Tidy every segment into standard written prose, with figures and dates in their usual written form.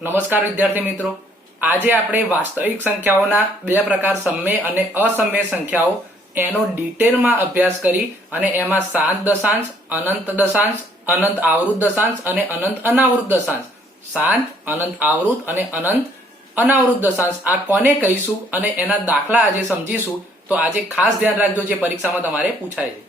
નમસ્કાર વિદ્યાર્થી મિત્રો, આજે આપણે વાસ્તવિક સંખ્યાઓના બે પ્રકાર સમમેય અને અસમમેય સંખ્યાઓ એનો ડિટેલમાં અભ્યાસ કરી અને એમાં શાંત દશાંશ, અનંત દશાંશ, અનંત આવૃત દશાંશ અને અનંત અનાવૃત દશાંશ, શાંત, અનંત આવૃત અને અનંત અનાવૃત દશાંશ આ કોને કહીશું અને એના દાખલા આજે સમજીશું. તો આજે ખાસ ધ્યાન રાખજો, જે પરીક્ષામાં તમારે પૂછાય છે.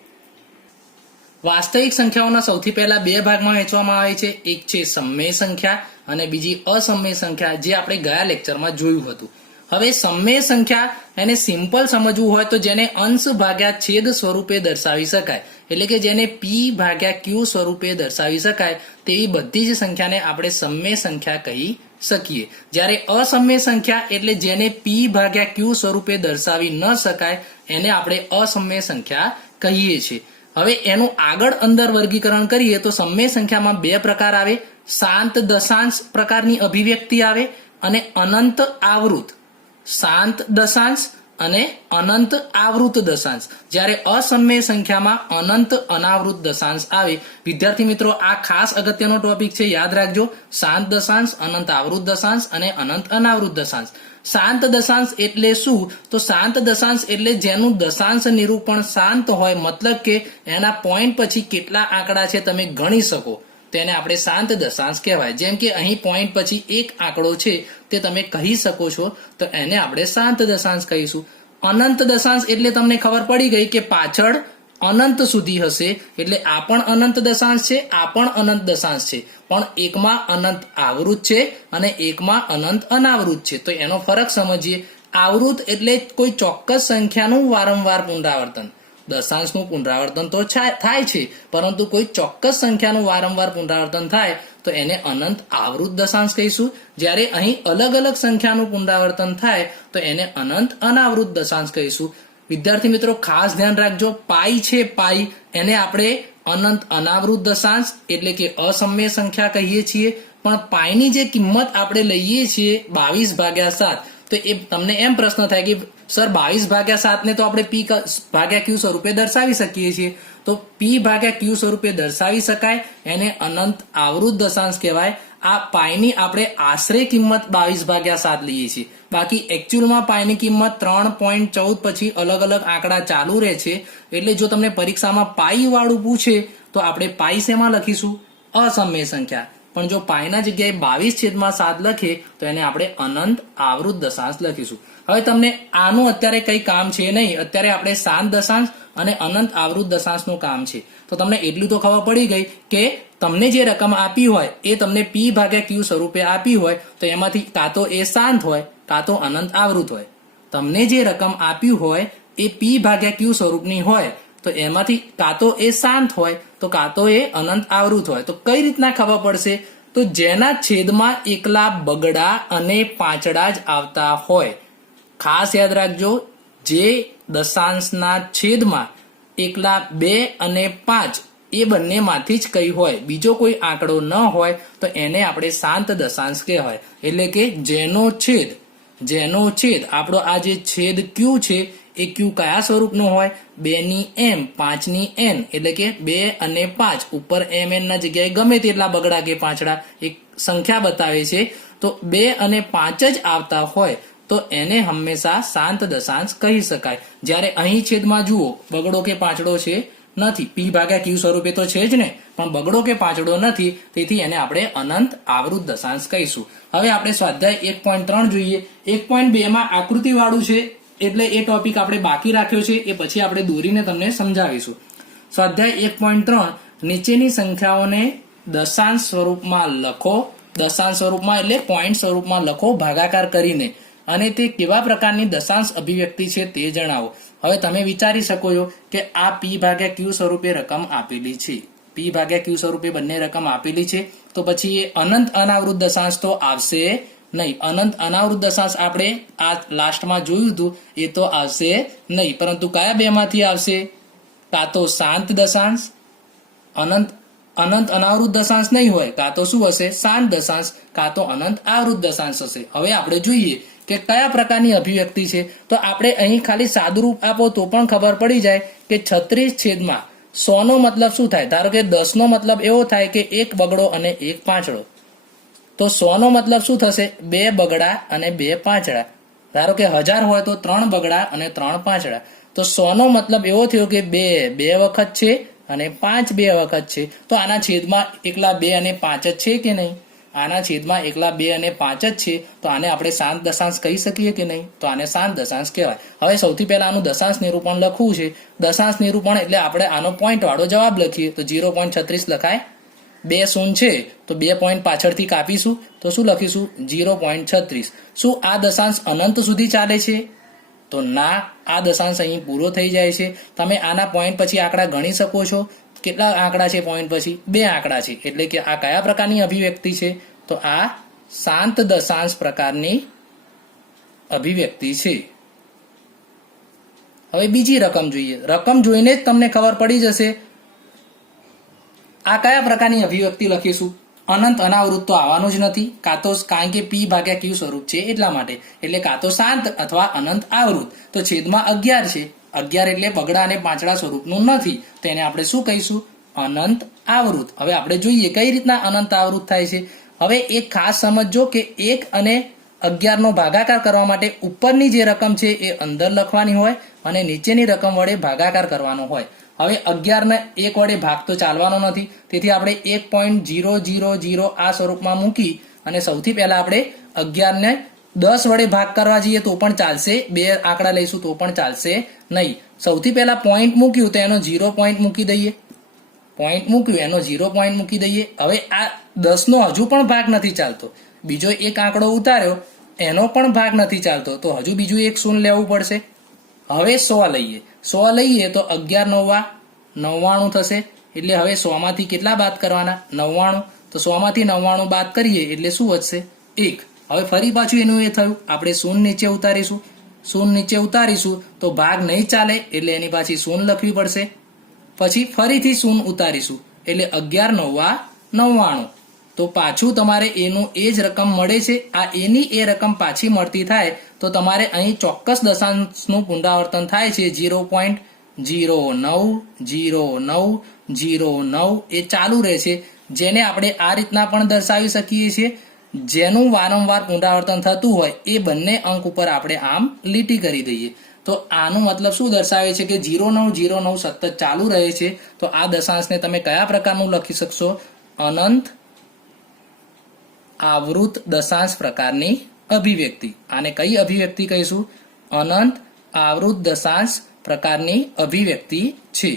વાસ્તવિક સંખ્યાઓના સૌથી પહેલા બે ભાગમાં વહેંચવામાં આવે છે. એક છે સમમેય સંખ્યા અને બીજી અસમમેય સંખ્યા, જે આપણે ગયા લેક્ચરમાં જોયું હતું. હવે સમમેય સંખ્યા એને સિમ્પલ સમજવું હોય તો જેને અંશ ભાગ્યા છેદ સ્વરૂપે દર્શાવી શકાય, એટલે કે જેને p ભાગ્યા q સ્વરૂપે દર્શાવી શકાય તેવી બધી જ સંખ્યાને આપણે સમમેય સંખ્યા કહી શકીએ. જ્યારે અસમમેય સંખ્યા એટલે જેને p ભાગ્યા q સ્વરૂપે દર્શાવી ન શકાય એને આપણે અસમમેય સંખ્યા કહીએ છીએ. હવે એનું આગળ અંદર વર્ગીકરણ કરીએ તો સમમેય સંખ્યામાં બે પ્રકાર આવે. શાંત દશાંશ પ્રકારની અભિવ્યક્તિ આવે અને અનંત આવૃત. શાંત દશાંશ અને અનંત આવૃત દશાંશ. જ્યારે અસમમેય સંખ્યામાં અનંત અનાવૃત દશાંશ આવે. વિદ્યાર્થી મિત્રો, આ ખાસ અગત્યનો ટોપિક છે, યાદ રાખજો. શાંત દશાંશ, અનંત આવૃત દશાંશ અને અનંત અનાવૃત દશાંશ. શાંત દશાંશ એટલે શું? તો શાંત દશાંશ એટલે જેનું દશાંશ નિરૂપણ શાંત હોય, મતલબ કે એના પોઈન્ટ પછી કેટલા આંકડા છે તમે ગણી શકો, તેને આપણે શાંત દશાંશ કહેવાય. જેમ કે અહીં પોઈન્ટ પછી એક આંકડો છે તે તમે કહી શકો છો, તો એને આપણે શાંત દશાંશ કહીશું. અનંત દશાંશ એટલે તમને ખબર પડી ગઈ કે પાછળ અનંત સુધી હશે, એટલે આ પણ અનંત દશાંશ છે, આ પણ અનંત દશાંશ છે, પણ એકમાં અનંત આવૃત છે અને એકમાં અનંત અનાવૃત છે. તો એનો ફરક સમજીએ. આવૃત એટલે કોઈ ચોક્કસ સંખ્યાનું વારંવાર પુનરાવર્તન. દશાંશનું પુનરાવર્તન તો થાય છે, પરંતુ કોઈ ચોક્કસ સંખ્યાનું વારંવાર પુનરાવર્તન થાય તો એને અનંત આવૃત દશાંશ કહીશું. જ્યારે અહીં અલગ અલગ સંખ્યાનું પુનરાવર્તન થાય તો એને અનંત અનાવૃત દશાંશ કહીશું. વિદ્યાર્થી મિત્રો, ખાસ ધ્યાન રાખજો, પાઈ છે, પાઈ એને આપણે અનંત અનાવૃત દશાંશ એટલે કે અસમમેય સંખ્યા કહીએ છીએ. પણ પાઈની જે કિંમત આપણે લઈએ છીએ 22/7, તો એ તમને એમ પ્રશ્ન થાય કે સર 22/7 ને તો આપણે p ભાગ્યા q સ્વરૂપે દર્શાવી શકીએ છીએ. તો p ભાગ્યા q સ્વરૂપે દર્શાવી શકાય, એને અનંત આવૃત દશાંશ કહેવાય. આ પાઈની આપણે આશરે કિંમત 22/7 લઈએ છીએ, બાકી એકચ્યુઅલમાં પાઈની કિંમત 3.14 પછી અલગ અલગ આંકડા ચાલુ રહે છે. એટલે જો તમને પરીક્ષામાં પાઈ વાળું પૂછે તો આપણે પાઈ શેમાં લખીશું? અસમમેય સંખ્યા. પણ જો પાઈના જગ્યાએ 22/7 લખે તો એને આપણે અનંત આવૃત દશાંશ લખીશું. હવે તમને આનું અત્યારે કઈ કામ છે નહીં, અત્યારે આપણે શાંત દશાંશ અને અનંત આવૃત દશાંશનું કામ છે. તો તમને એટલું તો ખબર પડી ગઈ કે તમને જે રકમ આપી હોય એ તમને p ભાગ્યા q સ્વરૂપે આપી હોય તો એમાંથી કાં તો એ શાંત હોય કાં તો અનંત આવૃત હોય. તમને જે રકમ આપી હોય એ p ભાગ્યા q સ્વરૂપની હોય તો એમાંથી કાં તો એ શાંત હોય તો કાં તો એ અનંત આવૃત હોય. તો કઈ રીતના ખબર પડશે? તો જેના છેદમાં એકલા બગડા અને પાંચડા જ આવતા હોય. ખાસ યાદ રાખજો, જે દશાંશના છેદમાં એકલા 2 અને 5 એ બંનેમાંથી જ કઈ હોય, બીજો કોઈ આંકડો ન હોય તો એને આપણે શાંત દશાંશ કહેવાય. એટલે કે જેનો છેદ આપણો આ જે છેદ q છે એ q કયા સ્વરૂપનો હોય? 2 ની m 5 ની n, એટલે કે 2 અને 5 ઉપર mn ના જગ્યાએ ગમે તેટલા બગડા કે પાંચડા એક સંખ્યા બતાવે છે, તો 2 અને 5 જ આવતા હોય તો એને હંમેશા શાંત દશાંશ કહી શકાય. જ્યારે અહીં છેદમાં જુઓ બગડો કે પાંચડો છે નથી, p ભાગ્યા q સ્વરૂપે તો છે જ ને, પણ બગડો કે પાંચડો નથી, તેથી એને આપણે અનંત આવૃત દશાંશ કહીશું. હવે આપણે સ્વાધ્યાય 1.3 જોઈએ. 1.2 માં આકૃતિ વાળું છે એટલે એ ટોપિક આપણે બાકી રાખ્યો છે, એ પછી આપણે દોરીને તમને સમજાવીશું. સ્વાધ્યાય 1.3, નીચેની સંખ્યાઓને દશાંશ સ્વરૂપમાં લખો. દશાંશ સ્વરૂપમાં એટલે પોઈન્ટ સ્વરૂપમાં લખો ભાગાકાર કરીને, અને તે કેવા પ્રકારની દશાંશ અભિવ્યક્તિ છે તે જણાવો. હવે તમે વિચારી શકો છો કે આ p ભાગ્યા q સ્વરૂપે રકમ આપેલી છે, p ભાગ્યા q સ્વરૂપે બંને રકમ આપેલી છે, તો પછી એ અનંત અનાવૃત દશાંશ તો આવશે નહીં. અનંત અનાવૃત દશાંશ આપણે આ લાસ્ટમાં જોયું હતું એ તો આવશે નહીં, પરંતુ કયા બે માંથી આવશે? કાં તો શાંત દશાંશ, અનંત અનાવૃત દશાંશ નહીં હોય, કાં તો શું હશે? શાંત દશાંશ, કાં તો અનંત આવૃત દશાંશ હશે. હવે આપણે જોઈએ કે કયા પ્રકારની અભિવ્યક્તિ છે. તો આપણે અહીં ખાલી સાદુરૂપ આપો તો પણ ખબર પડી જાય કે 36/100 નો મતલબ શું થાય? ધારો કે 10 નો મતલબ એવો થાય કે એક બગડો અને એક પાંચડો. તો 100 નો મતલબ શું થશે? 2 બગડા અને 2 પાંચડા. ધારો કે 1000 હોય તો 3 બગડા અને 3 પાંચડા. તો 100 નો મતલબ એવો થયો કે 2 2 વખત છે અને 5 2 વખત છે. તો આના છેદમાં એકલા 2 અને 5 જ છે કે નહીં? આના છેદમાં એકલા 2 અને 5 જ છે. તો આને આપણે શાંત દશાંશ કહી શકીએ કે નહીં? તો આને શાંત દશાંશ કહેવાય. હવે સૌથી પહેલા આનું દશાંશ નિરૂપણ લખવું છે. દશાંશ નિરૂપણ એટલે આપણે આનો પોઈન્ટ વાળો જવાબ લખીએ. તો 0.36 લખાય. 2 શૂન્ય છે તો 2 પોઈન્ટ પાછળથી કાપીશું તો શું લખીશું? 0.36. શું આ દશાંશ અનંત સુધી ચાલે છે? તો ના, આ દશાંશ અહીં પૂરો થઈ જાય છે. તમે આના પોઈન્ટ પછી આંકડા ગણી શકો છો. કેટલા આંકડા છે પોઈન્ટ પછી? 2 આંકડા છે. એટલે કે આ કયા પ્રકારની અભિવ્યક્તિ છે? તો આ શાંત દશાંશ પ્રકારની અભિવ્યક્તિ છે. હવે બીજી રકમ જોઈએ. રકમ જોઈને જ તમને ખબર પડી જશે આ કયા પ્રકારની અભિવ્યક્તિ લખીશું. અનંત અનાવૃત તો આવવાનું જ નથી, કારણ કે P ભાગ્યા Q સ્વરૂપ છે એટલા માટે. એટલે કાં તો શાંત અથવા અનંત આવૃત. તો છેદમાં 11 છે. 11 એટલે બગડા અને પાંચડા સ્વરૂપનું નથી. તો એને આપણે શું કહીશું? અનંત આવૃત. હવે આપણે જોઈએ કઈ રીતના અનંત આવૃત થાય છે. હવે એક ખાસ સમજો કે 1 અને 11 નો ભાગાકાર કરવા માટે ઉપરની જે રકમ છે એ અંદર લખવાની હોય અને નીચેની રકમ વડે ભાગાકાર કરવાનો હોય. હવે 11 ને 1 વડે ભાગ તો ચાલવાનો નથી. તેથી આપણે 1.000 આ સ્વરૂપમાં મૂકી અને સૌથી પહેલા આપણે 11 ને 10 વડે ભાગ કરવા જઈએ તો પણ ચાલશે. 2 આંકડા લઈશું તો પણ ચાલશે નહીં. સૌથી પહેલા પોઈન્ટ મૂક્યું તો એનો 0 પોઈન્ટ મૂકી દઈએ. પોઈન્ટ મૂક્યું એનો 0 પોઈન્ટ મૂકી દઈએ. હવે આ 10 નો હજુ પણ ભાગ નથી ચાલતો. બીજો એક આંકડો ઉતાર્યો એનો પણ ભાગ નથી ચાલતો. તો હજુ બીજું એક શૂન્ય લેવું પડશે. હવે 100 લઈએ. 100 લઈએ તો 11 9 99 થશે. એટલે હવે 100 માંથી કેટલા બાદ કરવાના? 99. તો 100 માંથી 99 બાદ કરીએ એટલે શું વધશે? 1. હવે ફરી પાછું એનું એ થયું, આપણે શૂન્ય નીચે ઉતારીશું. શૂન્ય નીચે ઉતારીશું તો ભાગ નહીં ચાલે એટલે એની પાછી શૂન્ય લખવી પડશે. પછી ફરીથી શૂન્ય ઉતારીશું એટલે 11 9 99. તો પાછું તમારે એનું એ જ રકમ મળે છે. આ એની એ રકમ પાછી મળતી થાય તો તમારે અહીં ચોક્કસ દશાંશનું પુનરાવર્તન થાય છે. 0.090909 એ ચાલુ રહે છે. જેને આપણે આ રીતના પણ દર્શાવી શકીએ છીએ. જેનું વારંવાર પુનરાવર્તન થતું હોય એ બંને અંક ઉપર આપણે આમ લીટી કરી દઈએ. તો આનું મતલબ શું દર્શાવે છે કે 0909 સતત ચાલુ રહે છે. તો આ દશાંશને તમે કયા પ્રકારનું લખી શકશો? અનંત આવૃત દશાંશ પ્રકારની અભિવ્યક્તિ. આને કઈ અભિવ્યક્તિ કહીશું? અનંત આવૃત દશાંશ પ્રકારની અભિવ્યક્તિ છે.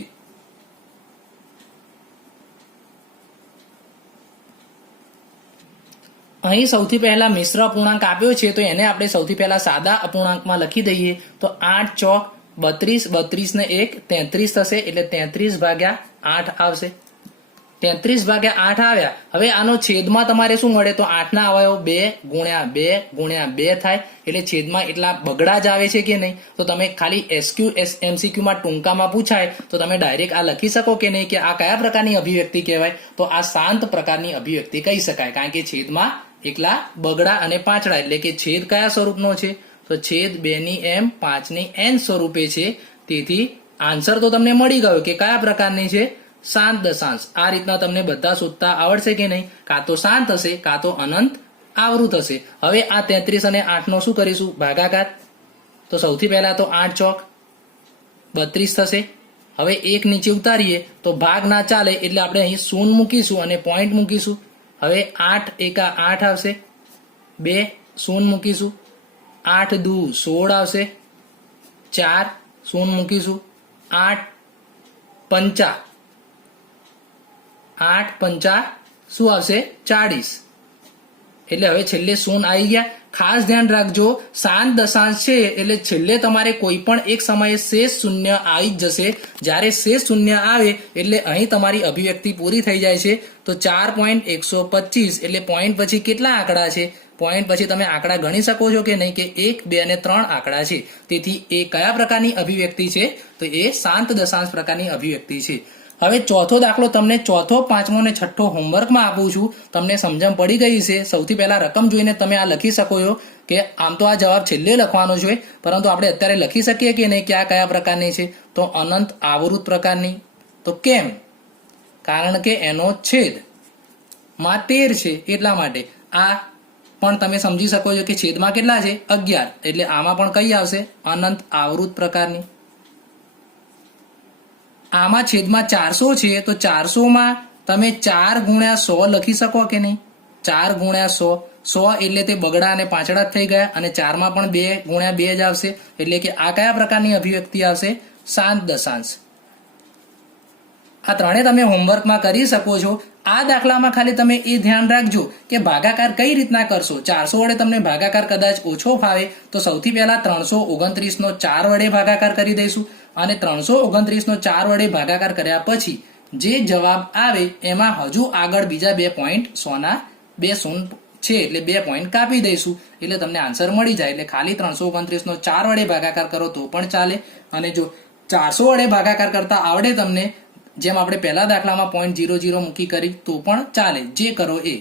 અહીં સૌથી પહેલા મિશ્ર અપૂર્ણાંક આપ્યો છે તો એને આપણે સૌથી પહેલા સાદા અપૂર્ણાંકમાં લખી દઈએ. તો 8 ચોક 32, 32 ને 1 33 થશે. એટલે 33 ભાગ્યા 8 આવશે. 33 ભાગ્યા 8 આવ્યા. હવે આનો છેદમાં તમારે શું મળે? તો 8 ના અવયવ 2 ગુણ્યા 2 ગુણ્યા 2 થાય. એટલે છેદમાં એટલા બગડા જ આવે છે કે નહીં? તો તમે ખાલી MCQ માં ટૂંકામાં પૂછાય તો તમે ડાયરેક્ટ આ લખી શકો કે નહીં કે આ કયા પ્રકારની અભિવ્યક્તિ કહેવાય? તો આ શાંત પ્રકારની અભિવ્યક્તિ કહી શકાય. કારણ કે છેદમાં એકલા બગડા અને પાંચડા. એટલે કે છેદ કયા સ્વરૂપનો છે? તો છેદ 2m 5n સ્વરૂપે છે. તેથી આન્સર તો તમને મળી ગયો કે કયા પ્રકારની છે? શાંત દશાંશ. આ રીતના તમને બધા શોધતા આવડશે કે નહીં? કાં તો શાંત હશે કાં તો અનંત આવૃત હશે. હવે આ 33 અને 8 નો શું કરીશું? ભાગાકાર. તો સૌથી પહેલા તો 8 ચોક 32 થશે. હવે 1 નીચે ઉતારીએ તો ભાગ ના ચાલે એટલે આપણે અહીં શૂન્ય મૂકીશું અને પોઈન્ટ મૂકીશું. હવે 8 એકા 8 આવશે. 2 શૂન્ય મૂકીશું. 8 દુ 16 આવશે. 4 શૂન્ય મૂકીશું. 8 પંચા 8 પંચા શું આવશે? 40. એટલે હવે છેલ્લે શૂન્ય આવી ગયા. ખાસ ધ્યાન રાખજો, શાંત દશાંશ છે એટલે છેલ્લે તમારે કોઈ પણ એક સમયે શેષ શૂન્ય આવી જ જશે. જ્યારે શેષ શૂન્ય આવે એટલે અહીં તમારી અભિવ્યક્તિ પૂરી થઈ જાય છે. તો 4.125 એટલે પોઈન્ટ પછી કેટલા આંકડા છે? પોઈન્ટ પછી તમે આંકડા ગણી શકો છો કે નહીં? કે 1 2 અને 3 આંકડા છે. તેથી એ કયા પ્રકારની અભિવ્યક્તિ છે? તો એ શાંત દશાંશ પ્રકારની અભિવ્યક્તિ છે. હવે ચોથો દાખલો તમને ચોથો, પાંચમો અને છઠ્ઠો હોમવર્કમાં આપું છું. તમને સમજણ પડી ગઈ છે. સૌથી પહેલા રકમ જોઈને તમે આ લખી શકો છો કે આમ તો આ જવાબ છેલ્લે લખવાનો છે, પરંતુ આપણે અત્યારે લખી શકીએ કે નહીં કે આ કયા પ્રકારની છે? તો અનંત આવૃત પ્રકારની. તો કેમ? કારણ કે એનો છેદ માં 13 છે એટલા માટે. આ પણ તમે સમજી શકો છો કે છેદમાં કેટલા છે 11, એટલે આમાં પણ કઈ આવશે અનંત આવૃત પ્રકારની. આમાં છેદમાં 400 છે તો 400 માં તમે 4 ગુણ્યા 100 લખી શકો કે નહીં? 4 ગુણ્યા 100, 100 એટલે તે બગડા અને પાંચડા થઈ ગયા, અને 4 માં પણ 2 ગુણ્યા 2 જ આવશે, એટલે કે આ કયા પ્રકારની અભિવ્યક્તિ આવશે? શાંત દશાંશ. આ ત્રણે તમે હોમવર્કમાં કરી શકો છો. આ દાખલામાં ખાલી તમે એ ધ્યાન રાખજો કે ભાગાકાર કઈ રીતના કરશો. 400 વડે તમને ભાગાકાર કદાચ ઓછો ફાવે તો સૌથી પહેલા 329 નો 4 વડે ભાગાકાર કરી દઈશું, અને 329 નો 4 વડે ભાગાકાર કર્યા પછી જે જવાબ આવે એમાં હજુ આગળ બીજા 2 પોઈન્ટ 100 ના 2 શૂન્ય છે, એટલે 2 પોઈન્ટ કાપી દઈશું, એટલે તમને આન્સર મળી જાય. એટલે ખાલી 329 નો 4 વડે ભાગાકાર કરો તો પણ ચાલે, અને જો 400 વડે ભાગાકાર કરતા આવડે તમને, જેમ આપણે પહેલા દાખલામાં 0.00 મૂકી કરી તો પણ ચાલે, જે કરો એ.